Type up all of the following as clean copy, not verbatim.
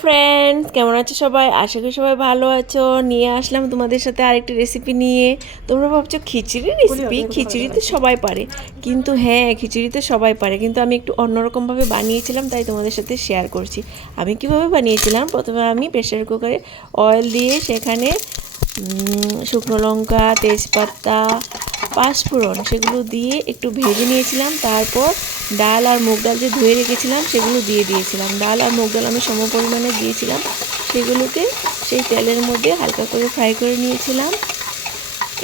Friends, কেমন আছো সবাই? আশা করি সবাই ভালো আছো। নিয়ে আসলাম তোমাদের সাথে আরেকটি রেসিপি নিয়ে। তোমরা ভাবছো খিচুড়ি রেসিপি? খিচুড়ি তো সবাই পারে, কিন্তু হ্যাঁ, খিচুড়ি তো সবাই পারে, কিন্তু আমি একটু অন্যরকমভাবে বানিয়েছিলাম, তাই তোমাদের সাথে শেয়ার করছি। আমি কিভাবে বানিয়েছিলাম, প্রথমে আমি প্রেসার কুকারে অয়েল দিয়ে সেখানে শুকনো লঙ্কা, তেজপাতা, পাঁচফোড়ন সেগুলো দিয়ে একটু ভেজে নিয়েছিলাম। তারপর ডাল আর মুগ ডাল যে ধুয়ে রেখেছিলাম সেগুলো দিয়ে দিয়েছিলাম। ডাল আর মুগ ডাল আমি সম পরিমাণে দিয়েছিলাম। সেগুলোকে সেই তেলের মধ্যে হালকা করে ফ্রাই করে নিয়েছিলাম।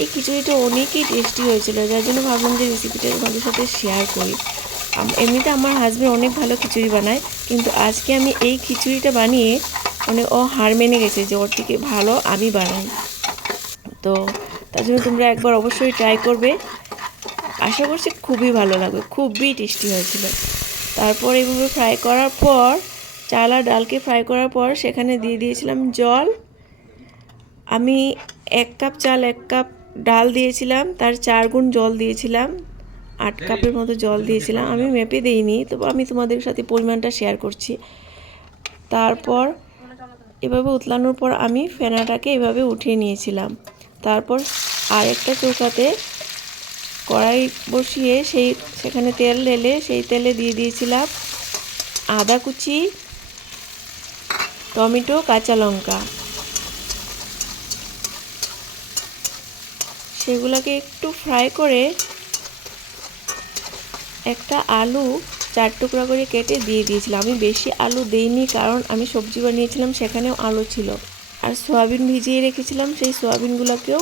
এই খিচুড়িটা অনেকই টেস্টি হয়েছিল, যার জন্য ভাবলাম যে রেসিপিটা তোমাদের সাথে শেয়ার করি। এমনিতে আমার হাজব্যান্ড অনেক ভালো খিচুড়ি বানায়, কিন্তু আজকে আমি এই খিচুড়িটা বানিয়ে ও হার মেনে গেছে যে ওর থেকে ভালো আমি বানাই। তো তার জন্য তোমরা একবার অবশ্যই ট্রাই করবে, আশা করছি খুবই ভালো লাগবে, খুবই টেস্টি হয়েছিল। তারপর এইভাবে ফ্রাই করার পর চাল আর ডালকে ফ্রাই করার পর সেখানে দিয়ে দিয়েছিলাম জল। আমি 1 কাপ চাল 1 কাপ ডাল দিয়েছিলাম, তার 4 গুণ জল দিয়েছিলাম, 8 কাপের মতো জল দিয়েছিলাম। আমি মেপে দিইনি, তবে আমি তোমাদের সাথে পরিমাণটা শেয়ার করছি। তারপর এভাবে উতলানোর পর আমি ফেনাটাকে এভাবে উঠিয়ে নিয়েছিলাম। তারপর আরেকটা চৌকাতে কড়াই বসিয়ে সেখানে তেল ঢেলে সেই তেলে দিয়ে দিয়েছিলাম আদা কুচি, টমেটো, কাঁচা লঙ্কা। সেগুলোকে একটু ফ্রাই করে একটা আলু 4 টুকরা করে কেটে দিয়ে দিয়েছিলাম। আমি বেশি আলু দেইনি, কারণ আমি সবজি বানিয়েছিলাম, সেখানেও আলু ছিল। আর সয়াবিন ভিজিয়ে রেখেছিলাম, সেই সয়াবিনগুলোকেও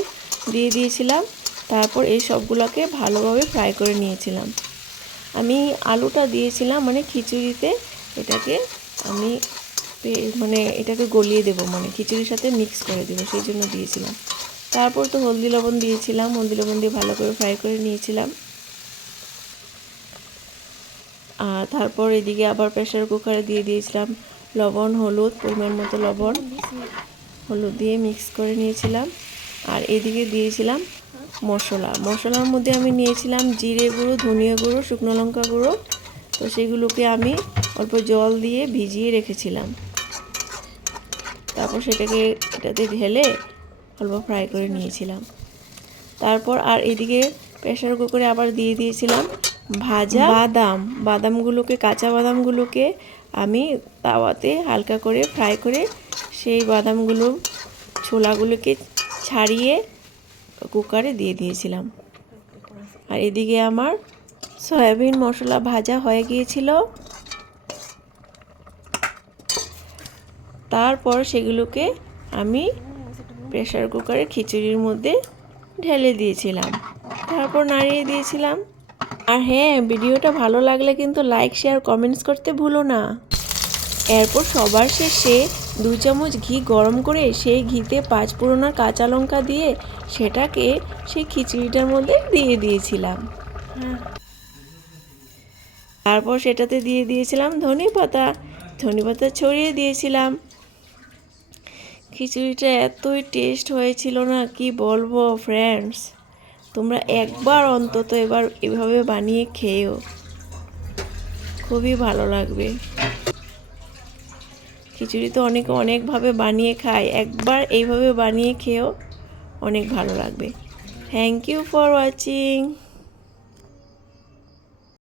দিয়ে দিয়েছিলাম। তারপর এই সবগুলোকে ভালোভাবে ফ্রাই করে নিয়েছিলাম। আমি আলুটা দিয়েছিলাম খিচুড়িতে, এটাকে আমি এটাকে গলিয়ে দেবো, খিচুড়ির সাথে মিক্স করে দেবো, সেই জন্য দিয়েছিলাম। তারপর তো হলদি লবণ দিয়েছিলাম, হলদি লবণ দিয়ে ভালো করে ফ্রাই করে নিয়েছিলাম। আর তারপর এদিকে আবার প্রেসার কুকারে দিয়ে দিয়েছিলাম লবণ, হলুদ, পরিমাণ মতো লবণ হলুদ দিয়ে মিক্স করে নিয়েছিলাম। আর এদিকে দিয়েছিলাম মশলার মধ্যে আমি নিয়েছিলাম জিরে গুঁড়ো, ধনিয়া গুঁড়ো, শুকনো লঙ্কা গুঁড়ো। তো সেগুলোকে আমি অল্প জল দিয়ে ভিজিয়ে রেখেছিলাম। তারপর এটাতে ঢেলে অল্প ফ্রাই করে নিয়েছিলাম। তারপর আর এদিকে প্রেসার কুকারে আবার দিয়ে দিয়েছিলাম ভাজা বাদামগুলোকে, কাঁচা বাদামগুলোকে আমি তাওয়াতে হালকা করে ফ্রাই করে সেই ছোলাগুলোকে ছাড়িয়ে কুকারে দিয়ে দিয়েছিলাম। আর এদিকে আমার সয়াবিন মশলা ভাজা হয়ে গিয়েছিল। তারপর সেগুলোকে আমি প্রেসার কুকারে খিচুড়ির মধ্যে ঢেলে দিয়েছিলাম, তারপর নাড়িয়ে দিয়েছিলাম। আর হ্যাঁ, ভিডিওটা ভালো লাগলে কিন্তু লাইক, শেয়ার, কমেন্টস করতে ভুলো না। এরপর সবার শেষে 2 চামচ ঘি গরম করে সেই ঘিতে 5 ফোড়ন আর কাঁচা লঙ্কা দিয়ে সেটাকে সেই খিচুড়িটার মধ্যে দিয়ে দিয়েছিলাম। তারপর সেটাতে দিয়ে দিয়েছিলাম ধনেপাতা ছড়িয়ে দিয়েছিলাম। খিচুড়িটা এতই টেস্ট হয়েছিল না, কি বলবো ফ্রেন্ডস। তোমরা একবার অন্তত এবার এভাবে বানিয়ে খেয়েও, খুবই ভালো লাগবে। খিচুড়ি তো অনেকে অনেকভাবে বানিয়ে খায়, একবার এইভাবে বানিয়ে খেয়েও অনেক ভালো লাগবে। Thank you for watching.